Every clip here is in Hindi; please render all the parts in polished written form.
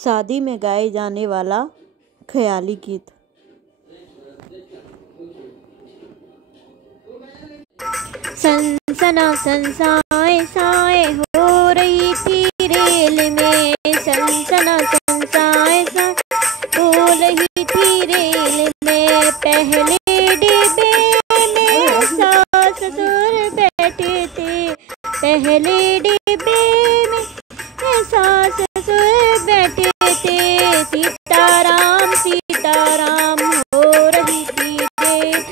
शादी में गाए जाने वाला ख्याली गीत। सनसना संसाए साए हो रही थी रेल में, सनसना संसाए साए हो रही थी रेल में। पहले डिब्बे में सास ससुर बैठे थे, पहले डिब्बे में सास ससुर बैठे थे। सीताराम सीताराम हो रही थी रेल,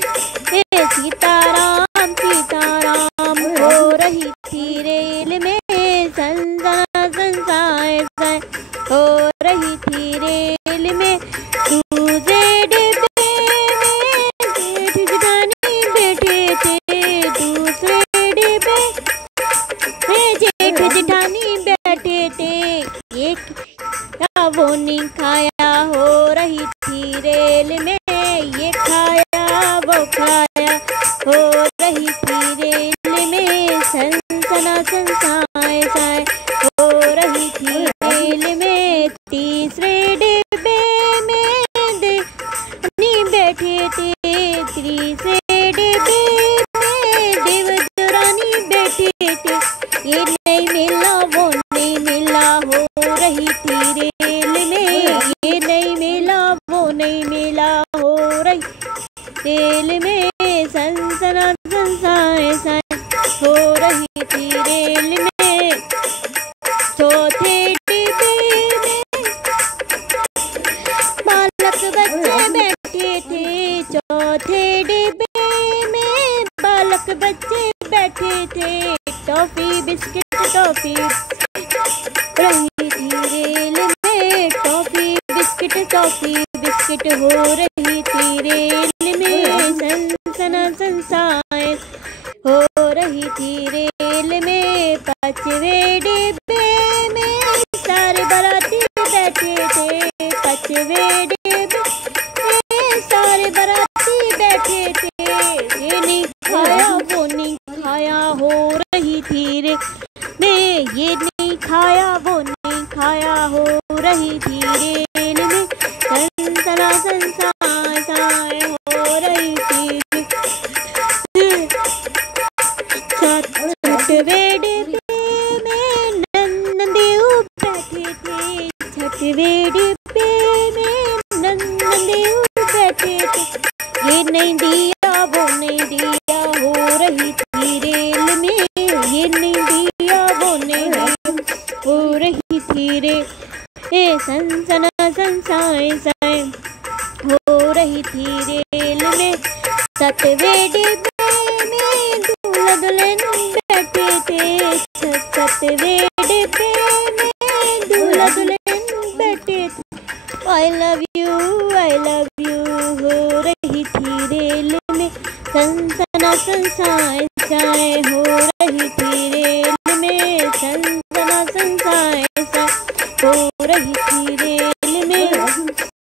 सीताराम सीताराम हो रही थी रेल में। सनसना संसाए साए हो रही थी रेल में। दूसरे डिब्बे में जेठ जेठानी बैठे थे, दूसरे डिब्बे में जेठ जेठानी बैठे थे। ये खाया वो नहीं खाया हो रही थी रेल में, ये खाया वो खाया हो रही थी रेल में। सनसना संसाए साए हो रही थी रेल में। तीसरे डिब्बे में देवरानी बैठे थे, तीसरे डिब्बे में देवरानी बैठे थे। ये नहीं मिला वो नहीं मिला हो रही थी रेल में, ये नहीं मिला वो नहीं मिला हो रही रेल में। सनसना संसाए साए हो रही थी रेल में। चौथे डिब्बे में बालक बच्चे बैठे थे, चौथे डिब्बे में बालक बच्चे बैठे थे। टॉफी बिस्किट टॉफी रही थी रेल में, टॉफी बिस्किट हो रही थी रेल में। सनसना संसाए हो रही थी रेल में। पांचवे डिब्बे में सारे बाराती बैठे थे, पांचवे डिब्बे में सारे बाराती बैठे थे। ये नहीं खाया वो नहीं खाया हो रही थी रेल में, ये नहीं खाया वो नहीं खाया हो रही थी रेल में। सनसना संसाए साए हो रही थी। छठवे डिब्बे में नंददेव बैठे थे, छठवे डिब्बे में नंददेव बैठे थे। ये नहीं दिया वो नहीं दिया हो रही थी रेल में, ये नहीं दिया वो नहीं हो रही थी रेल। सनसना संसाए साए हो रही थी रेल में। सातवे डिब्बे में दूल्हा दुल्हन बैठे थे, सातवे डिब्बे में दूल्हा दुल्हन बैठे थे। आई लव यू हो रही थी रेल में। सनसना संसाए साए हो रही थी